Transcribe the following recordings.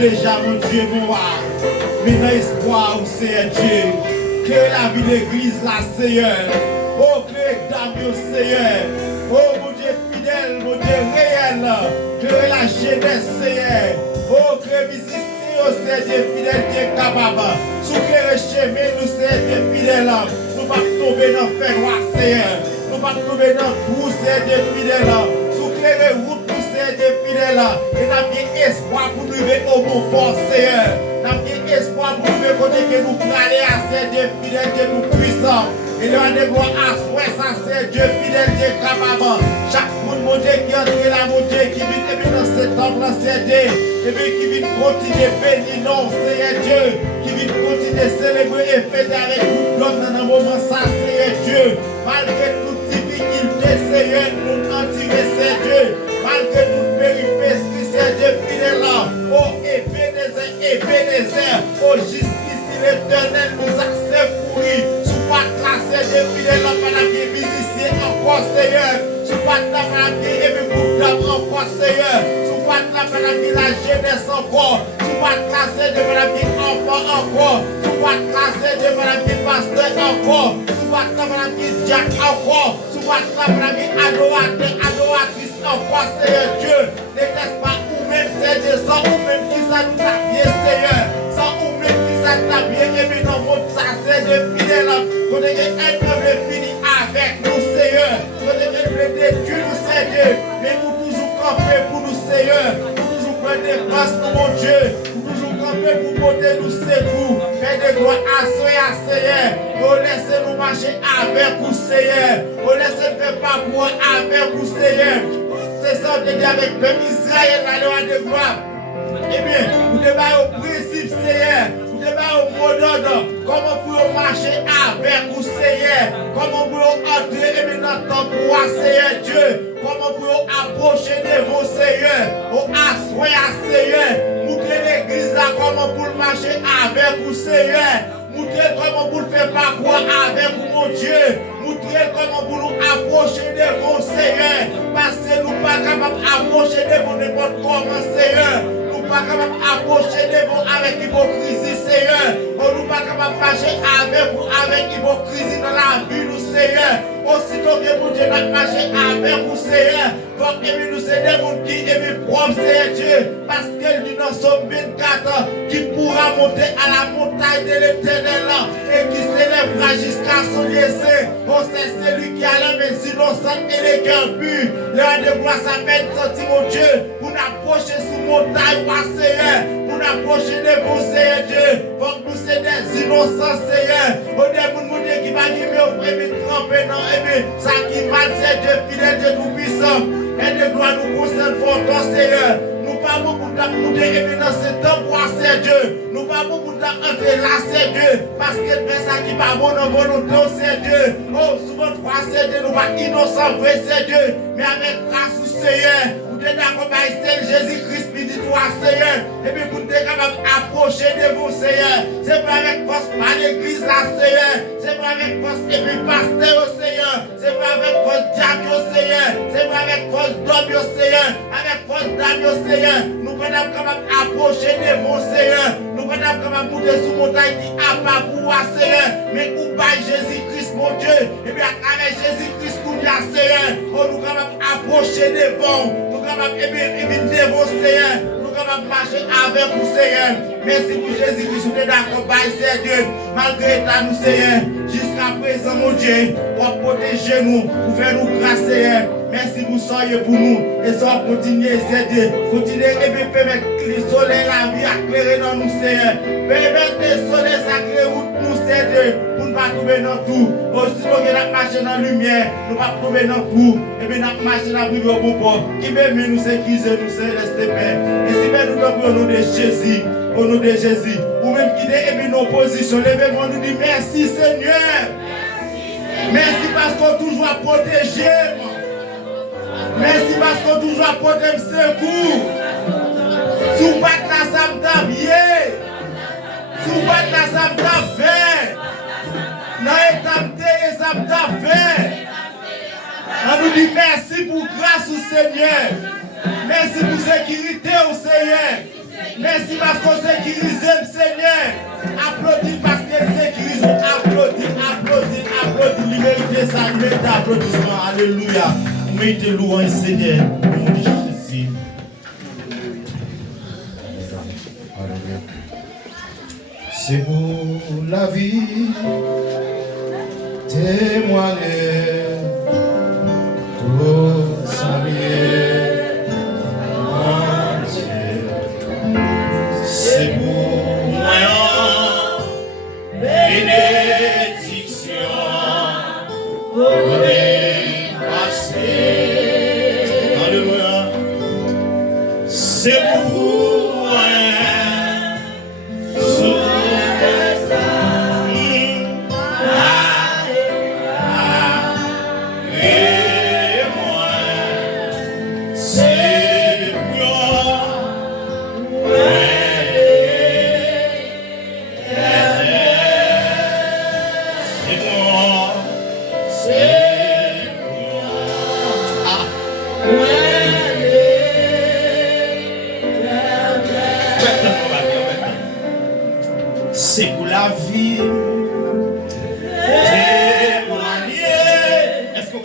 Déjà mon Dieu mon roi, maintenant espoir où c'est Dieu, créer la vie d'église là Seigneur, oh créer dame au Seigneur, oh mon Dieu fidèle, mon Dieu réel, créer la jeunesse Seigneur, oh créer musicien au Seigneur Dieu fidèle, Dieu capable, sous créer chemin nous Seigneur Dieu fidèle, nous pas tomber dans le fer noir Seigneur, nous nous pas tomber dans tout ces deux fidèles. Sous clairer route pour ces deux fidèles. Et nous avons espoir pour nous arriver au bon port, Seigneur. Nous avons espoir pour nous côté que nous aller à ces deux fidèles, Dieu nous puissants. Et nous avons des gloires à soi, ça c'est Dieu fidèle, Dieu capable. Chaque monde, mon Dieu, qui entre là, mon Dieu, qui vit dans cet temple, c'est Dieu. Et puis qui vit continuer à bénir, non, Seigneur Dieu. Qui vit continuer à célébrer et fêter avec nous, dans un moment, ça, Seigneur Dieu. Malgré toute difficulté, Seigneur, nous en tirer, c'est Dieu. Malgré toute péripétie, c'est Dieu fidèle là. Oh, Ebenezer, oh, jusqu'ici, l'Éternel nous a secouru. Sous pas là, c'est Dieu fidèle là, pendant qu'il est musicien encore, Seigneur. Sous pas là, pendant qu'il est beaucoup d'âme encore, Seigneur. Sous pas là, pendant qu'il a jeunesse encore. Sous pas là, c'est Dieu, pendant qu'il est enfant encore. Sous pas là, c'est Dieu, pendant qu'il est pasteur encore. Sous pas là, pendant qu'il est diacre encore. Sous pas là, pendant qu'il est adorateur, adoratrice encore, Seigneur Dieu. N'était-ce pas ou même, Seigneur, sans ou même qui ça nous a bien, Seigneur. Sans ou même qui ça nous a bien aimé dans votre ça, Seigneur fidèle. Qu'on ait un peuple fini avec nous, Seigneur. Qu'on ait un peuple détruit nous, Seigneur. Mais nous toujours camper pour nous, Seigneur. Nous toujours prendre des grâces pour mon Dieu. Nous toujours camper pour porter nous secours. Faire des gloires à Seigneur. On laisse nous marcher avec vous, Seigneur. On laisse faire pas pour avec vous, Seigneur. C'est ça que dit avec le peuple Israël, la loi de gloire. Eh bien, vous devez au principe, Seigneur. Vous devez au mot d'ordre. Comment vous marcher avec vous, Seigneur. Comment vous entrer dans le temps pour Seigneur Dieu. Comment vous approcher de vos Seigneur. Au assoir, Seigneur. Montrer l'église là, comment vous marcher avec vous, Seigneur. Montrer comment vous le faites pas quoi avec vous, mon Dieu. Montrer comment vous nous approcher de vos Seigneur. Parce que nous ne sommes pas capables d'approcher de vous n'importe comment, Seigneur. Nous ne sommes pas capables d'approcher de vous avec hypocrisie, Seigneur. Nous ne sommes pas capables de marcher avec vous avec hypocrisie dans la vie, nous, Seigneur. Aussitôt que mon Dieu n'a marché avec vous, Seigneur. Donc, nous, c'est des gens qui aiment propre, Seigneur Dieu. Parce qu'elle dit dans Somme 24 qui pourra monter à la montagne de l'Éternel et qui s'élèvera jusqu'à son lycée. Oh, c'est celui qui a la main innocente et les cœurs purs. L'heure de gloire s'appelle sorti, mon Dieu, pour n'approcher sous montagne, Seigneur. Pour n'approcher de vous, Seigneur Dieu. Donc, nous, c'est des innocents, Seigneur. Au début, mon Dieu qui va dire, mais au premier tremper, non, et bien, ça qui mal, c'est Dieu fidèle, Dieu tout-puissant. Et de gloire nous concerne fort, Seigneur. Nous pas beaucoup d'apporter et dans ce temps pour c'est Dieu. Nous pas beaucoup d'entrer là, c'est Dieu. Parce que c'est ça qui va bon dans volonté, c'est Dieu. Oh, souvent, c'est Dieu, nous pas innocents, vrai, c'est Dieu. Mais avec grâce, Seigneur, vous êtes accompagné, Jésus-Christ, dit toi, Seigneur. Et puis, vous êtes capable d'approcher de vous, Seigneur. C'est pas avec force, pas l'église là, Seigneur. C'est pas avec force, et puis, pasteur, Seigneur. C'est pas avec force, diable, Seigneur. C'est pas avec force, d'homme, Seigneur. Avec force, d'âme, Seigneur. Nous sommes capables d'approcher de vous, Seigneur. Nous sommes capables de monter sous montagne qui a pas pour vous, Seigneur. Mais où pas Jésus-Christ, mon Dieu. Et bien, avec Jésus-Christ, nous sommes, Seigneur. Nous sommes capables d'approcher de vous. Nous sommes capables de vous, Seigneur. Nous sommes capables de marcher avec vous, Seigneur. Merci pour Jésus-Christ, vous êtes d'accompagner, Seigneur Dieu. Malgré ça, nous, Seigneur. Jusqu'à présent, mon Dieu, pour protéger nous, pour faire nous grâce, Seigneur. Merci pour soyez pour nous. Et ça continuer, Seigneur. Continuez et permettre le soleil, la vie, à éclairer dans nous, Seigneur. Permettre le soleil, s'éclairer nous, Seigneur. Pour ne pas tomber dans tout. Aussi, nous allons marcher dans la lumière. Nous ne pas tomber dans tout. Et bien, nous marcher dans la vie au bon port. Qui veut nous sécuriser, nous céleste Père. Et si nous t'en au nom de Jésus. Au nom de Jésus. Ou même qui est nos positions. Levez-moi, nous dit merci, Seigneur. Merci parce qu'on toujours à protéger. Merci parce qu'on toujours apporté secours. Sous bat la sam t'a bien. Sous bat la sam t'a fait. Non, et sam t'a fait. On nous dit merci pour grâce au Seigneur. Merci pour sécurité au Seigneur. Merci parce qu'on sécurise le Seigneur. Applaudis parce qu'elle sécurise. Applaudis. Liberté, ça mérite d'applaudissement. Alléluia. Mettez louange, Seigneur, au nom de Jésus. C'est pour la vie témoigner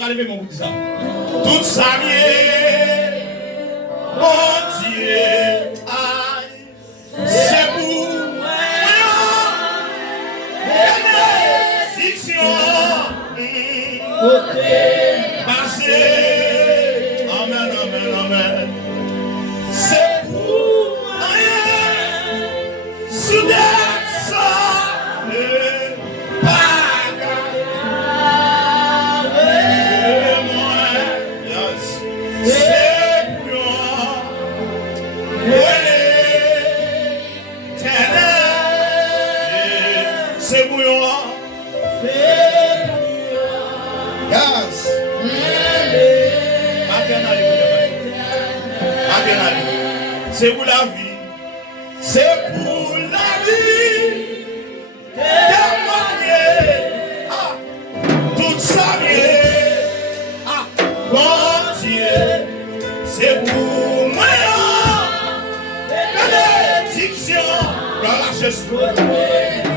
pas lever mon bout de ça. Tout ça vient, mon Dieu, aïe, c'est pour bénédiction. Passé, amen, amen, amen. C'est pour rien, soudain ça, c'est bouillon. Yes. C'est pour la vie. C'est pour la vie. Ah, tout ça vient. Ah, mon Dieu. C'est pour moi. Bénédiction. Voilà, je suis.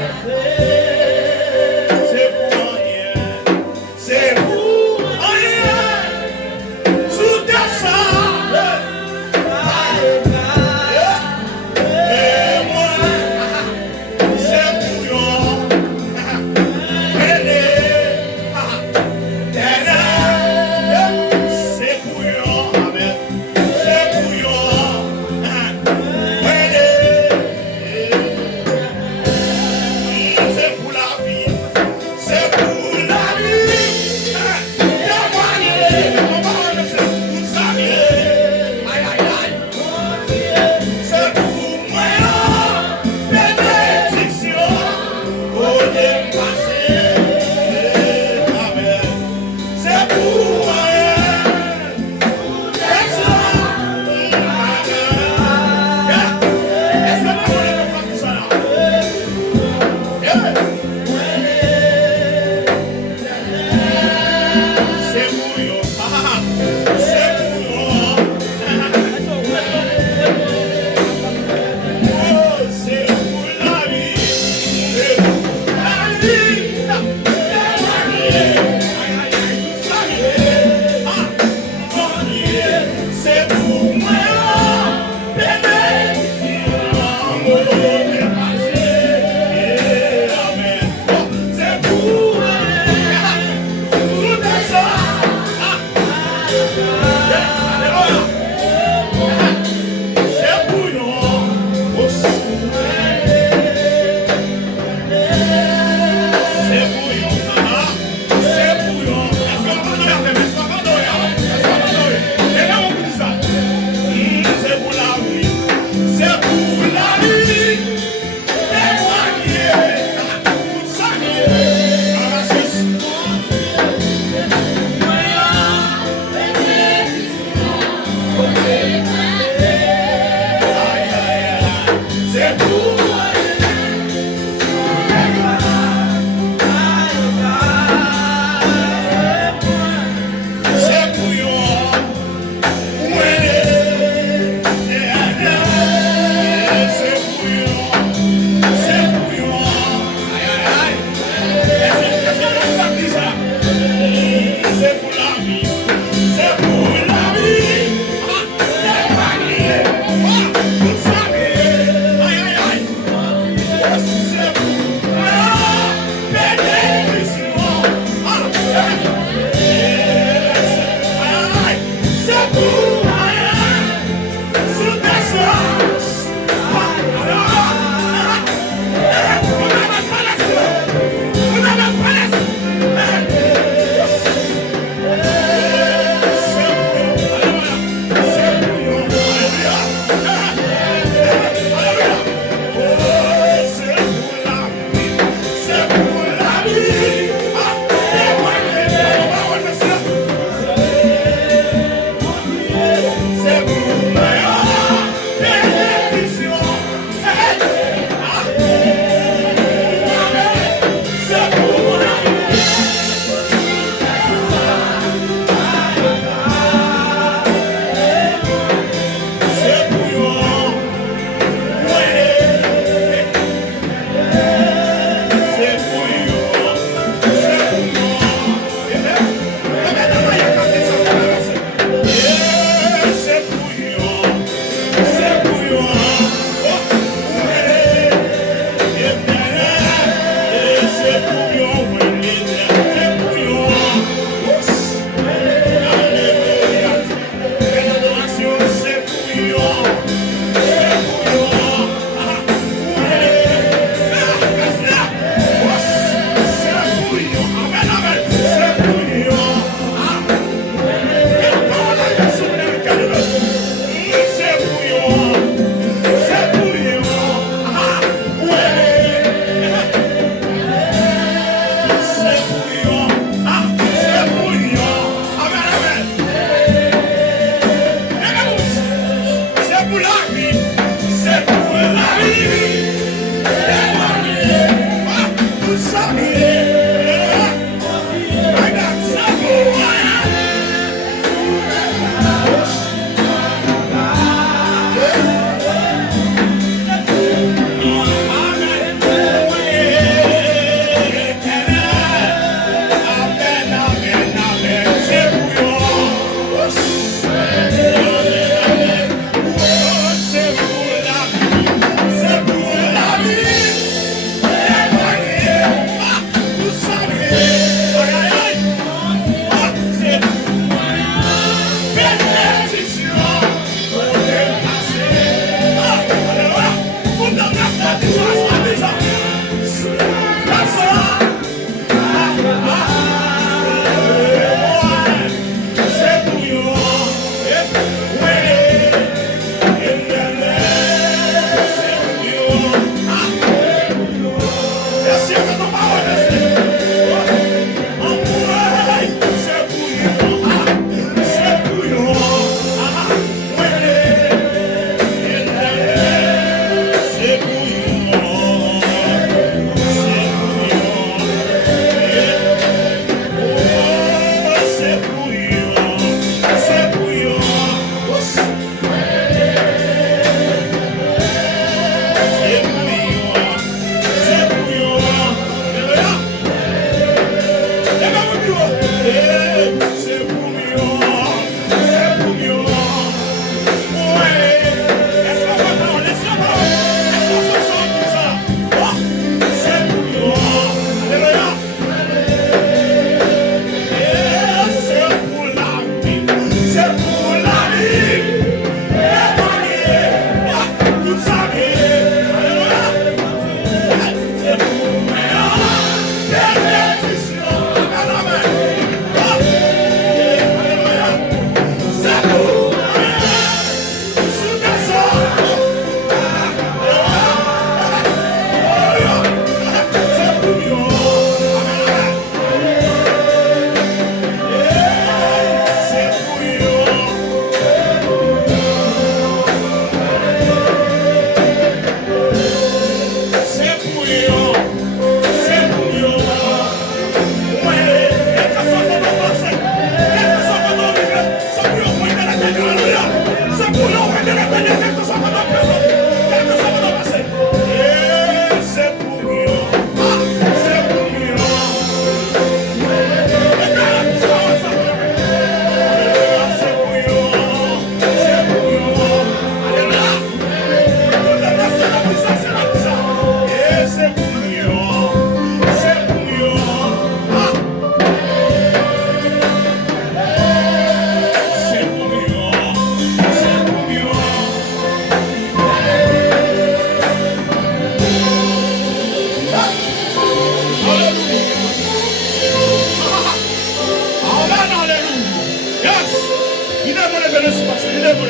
Il est mon l'espace, il est mon.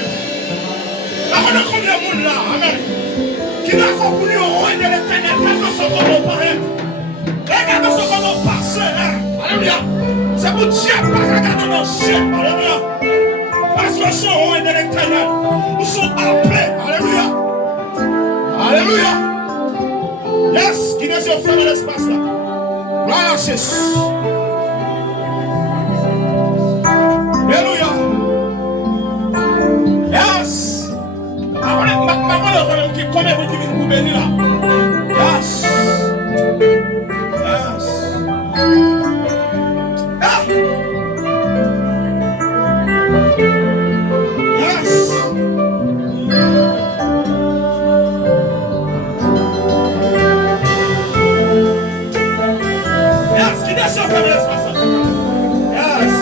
Là, on a combien de monde là? Amen. Qui n'a pas voulu au roi de l'éternel, quand on se comment paraître. Regardez ce comment passer. Alléluia. C'est pour Dieu qui va regarder dans le ciel. Alléluia. Parce que ce roi de l'éternel, nous sommes appelés. Alléluia. Alléluia. Yes, qui est sur ferme l'espace là. Voilà, Jésus. Alléluia. Yes. Qui connaît votre vie pour bénir là. Yes. Yes. Ah. Yes. Yes. Qui est sur ferme l'espace là. Yes.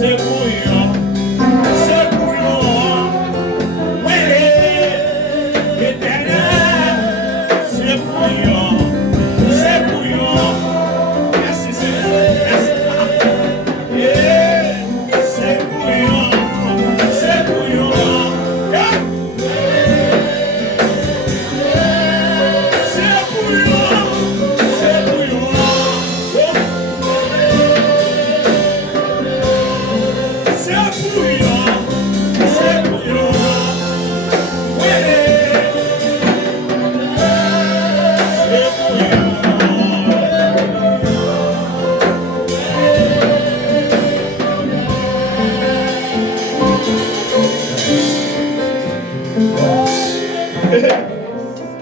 C'est bouillant, oui, éternel, c'est bouillant, merci Seigneur, merci, c'est bouillant,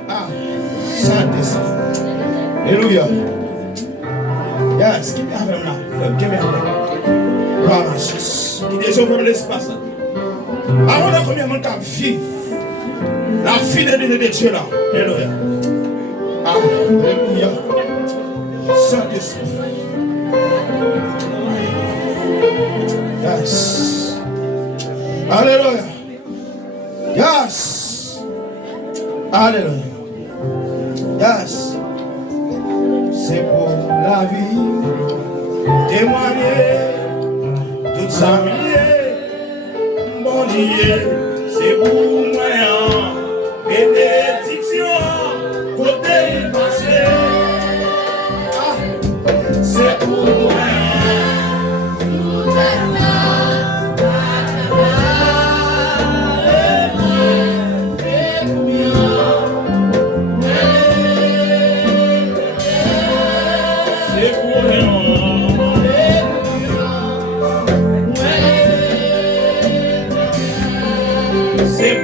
ah, ça descend. Alléluia. Yes, give me a now. Give me a gloire à Jésus. Qui déjà ouvre l'espace. Alors là, combien de monde qui vit la fidélité de Dieu là. Alléluia. Alléluia. Ça descend. Yes. Alléluia. Yes. Alléluia. Yes. C'est pour la vie. Témoigner. Toute sa vie. Mon Dieu. C'est pour moi. Bénédiction. Côté passé. C'est pour moi. C'est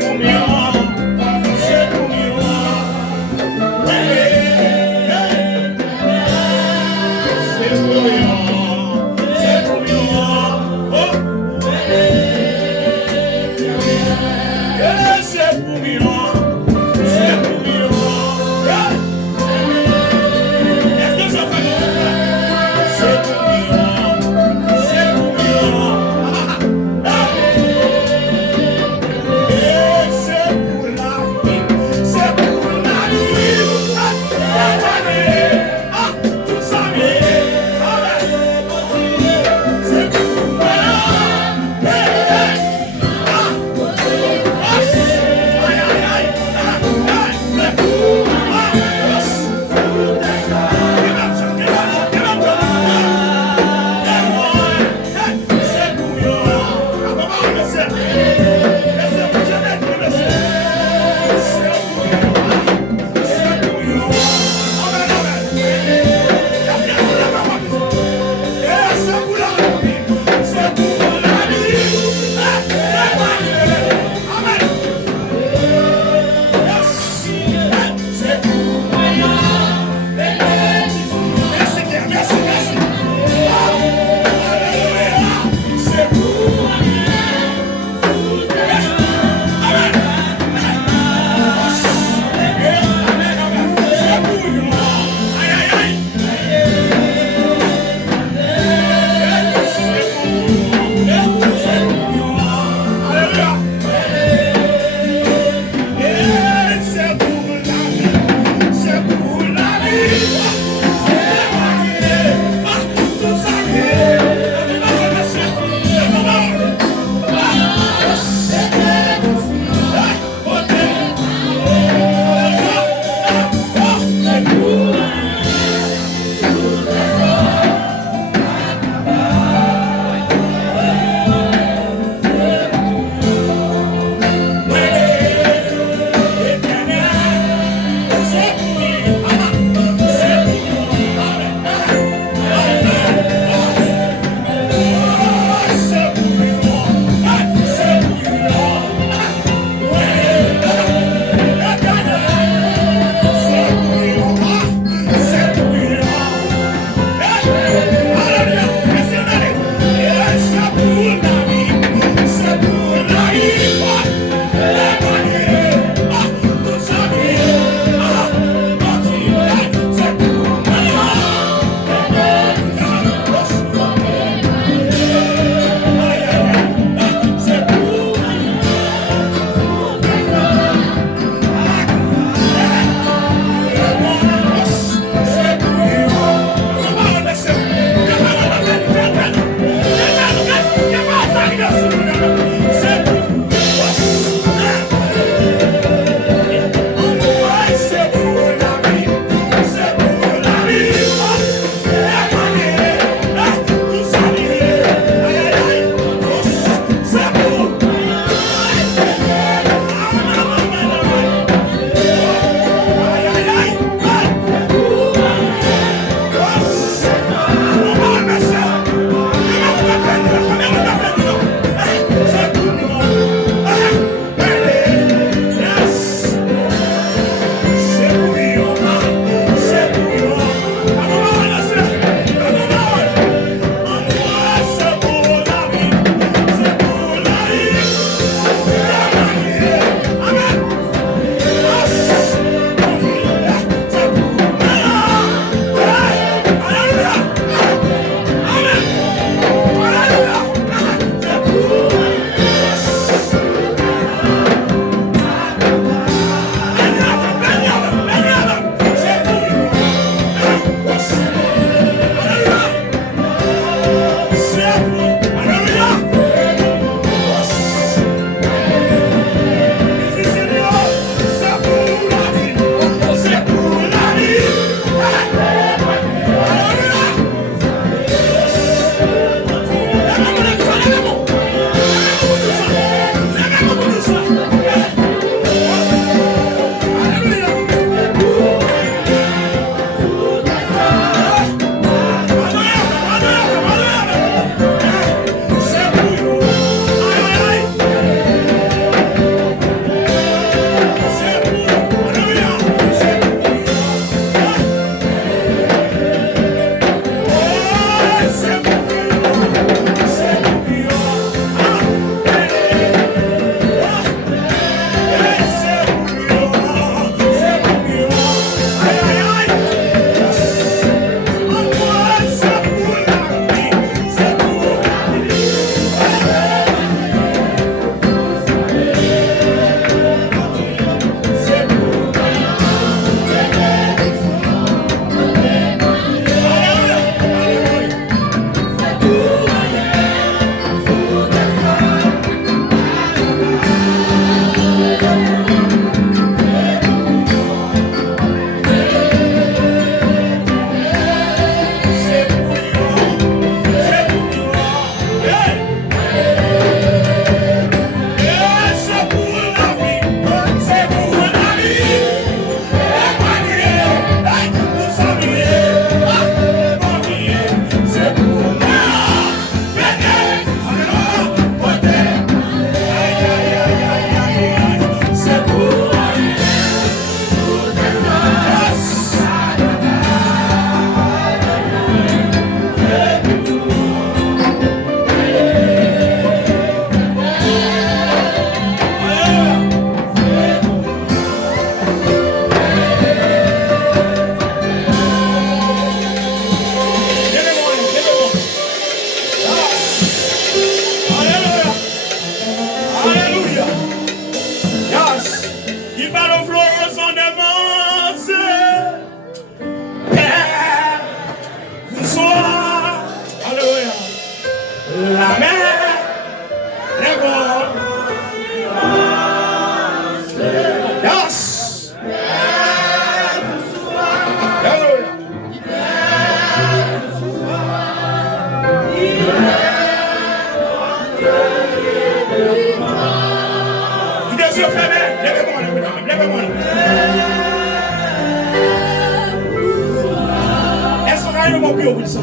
bagaille mon pire pour ça.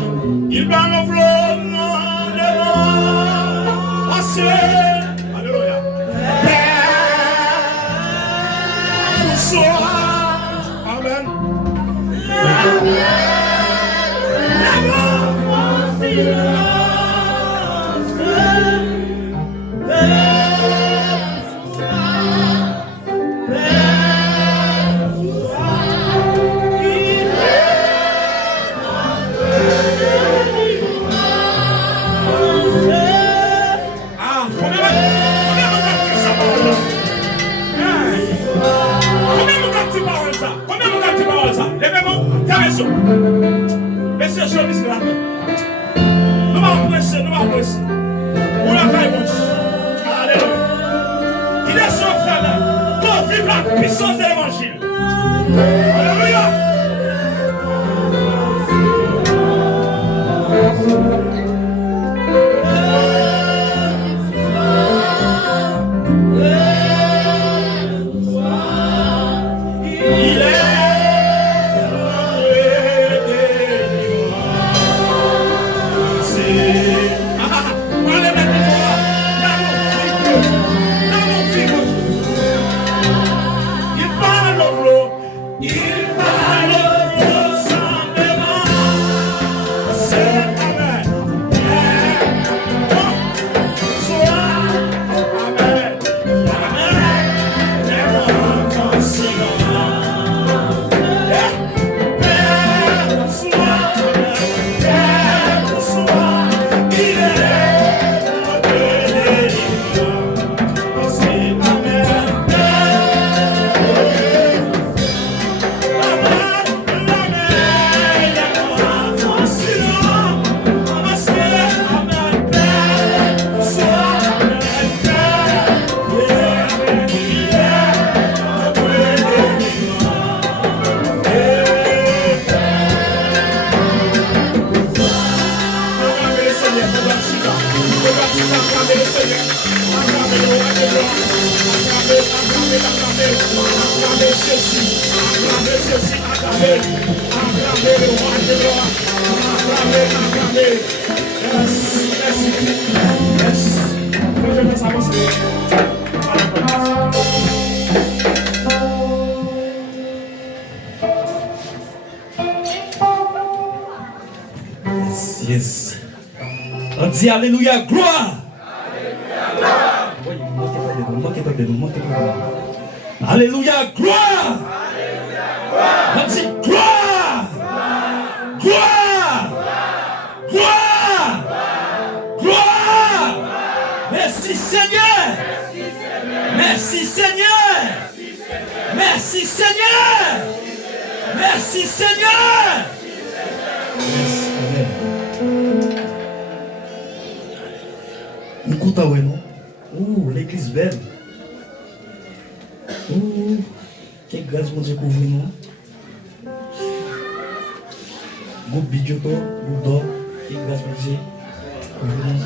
Il bat le flot, alléluia. Amen. Laissez je dis là. Nous allons presser, nous allons presser. On la caille mon. Alléluia. Il est sur frère. Pour vivre la puissance de l'évangile. Alléluia. Yes. On dit alléluia, gloire. Alléluia, gloire. On dit gloire. Gloire. Gloire. Gloire. Merci Seigneur. Merci Seigneur. Merci Seigneur. Merci Seigneur. Nous comptons, non? Ouh, l'église belle. Ouh, quelle grâce mon Dieu couvre nous. Groupe Bidjoto, groupe d'or, quelle grâce mon Dieu couvre nous.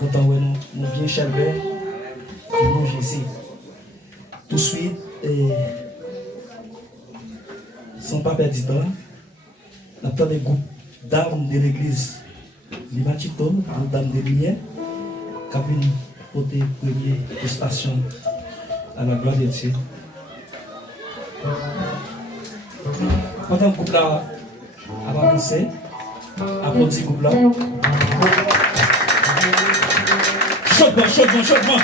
Comptons, non? Nous viens Chalbert, nous ici. Tout de suite, sans pas perdre du temps, nous avons des groupes d'armes de l'église. Les Matito, groupe d'armes de lumière. Cabine pour des premières prestations à la gloire de Dieu. Pendant que le couple là a avancé, applaudissez le couple là. Chaudement, chaudement, chaudement.